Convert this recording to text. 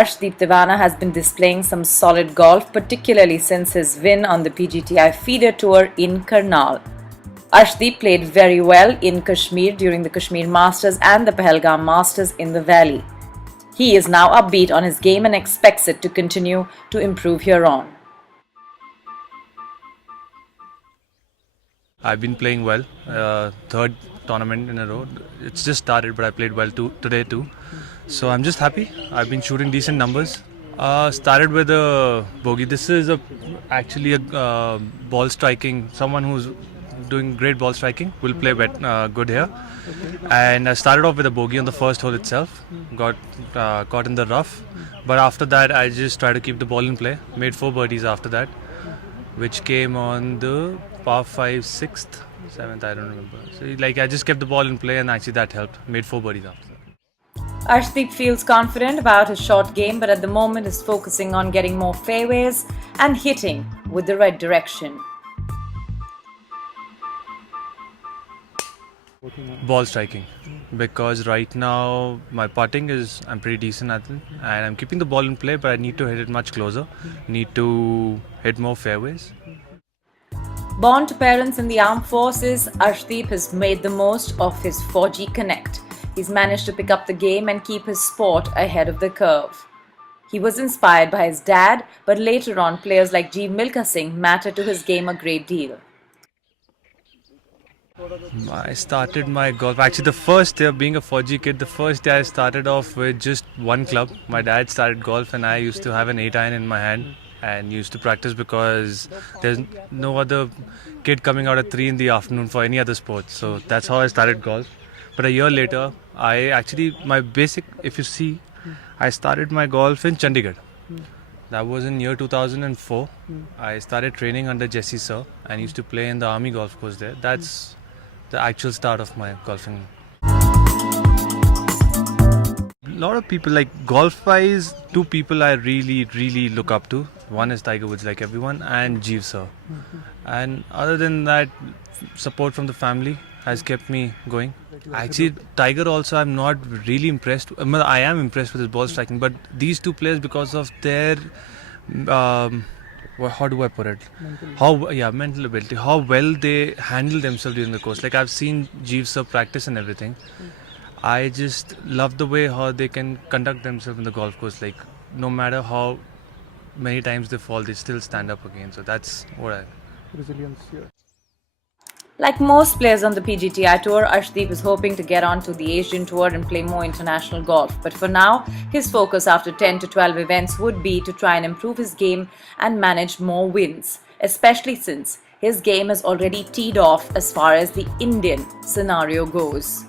Arshdeep Tiwana has been displaying some solid golf, particularly since his win on the PGTI feeder tour in Karnal. Arshdeep played very well in Kashmir during the Kashmir Masters and the Pahalgam Masters in the Valley. He is now upbeat on his game and expects it to continue to improve hereon. I've been playing well. Third tournament in a row. It's just started, but I played well today too. So I'm just happy. I've been shooting decent numbers. Started with a bogey. This is actually a ball striking. Someone who's doing great ball striking will play good here. And I started off with a bogey on the first hole itself. Got caught in the rough. But after that, I just tried to keep the ball in play. Made 4 birdies after that, which came on the par 5, 6th, 7th, I don't remember. So I just kept the ball in play, and actually that helped. Made 4 birdies after that. Arshdeep feels confident about his short game, but at the moment is focusing on getting more fairways and hitting with the right direction. Ball striking, because right now my putting I'm pretty decent at it, and I'm keeping the ball in play, but I need to hit it much closer. Need to hit more fairways. Born to parents in the armed forces, Arshdeep has made the most of his 4G connect. He's managed to pick up the game and keep his sport ahead of the curve. He was inspired by his dad, but later on players like Jeev Milkha Singh matter to his game a great deal. I started my golf, actually the first year, being a 4G kid, the first day I started off with just one club. My dad started golf and I used to have an 8-iron in my hand and used to practice because there's no other kid coming out at 3 in the afternoon for any other sport. So that's how I started golf. But a year later, if you see, I started my golf in Chandigarh. That was in year 2004. I started training under Jesse sir and used to play in the army golf course there. That's the actual start of my golfing. A lot of people, like golf-wise, 2 people I really look up to. One is Tiger Woods, like everyone, and Jeev sir. And other than that, support from the family has kept me going. Actually, Tiger also, I'm not really impressed. I am impressed with his ball striking, but these 2 players, because of their how do I put it? Mental ability. How well they handle themselves during the course. Like I've seen Jeev sir practice and everything. I just love the way how they can conduct themselves in the golf course. Like no matter how many times they fall, they still stand up again. So that's what resilience here. Like most players on the PGTI Tour, Arshdeep is hoping to get onto the Asian Tour and play more international golf. But for now, his focus after 10 to 12 events would be to try and improve his game and manage more wins, especially since his game has already teed off as far as the Indian scenario goes.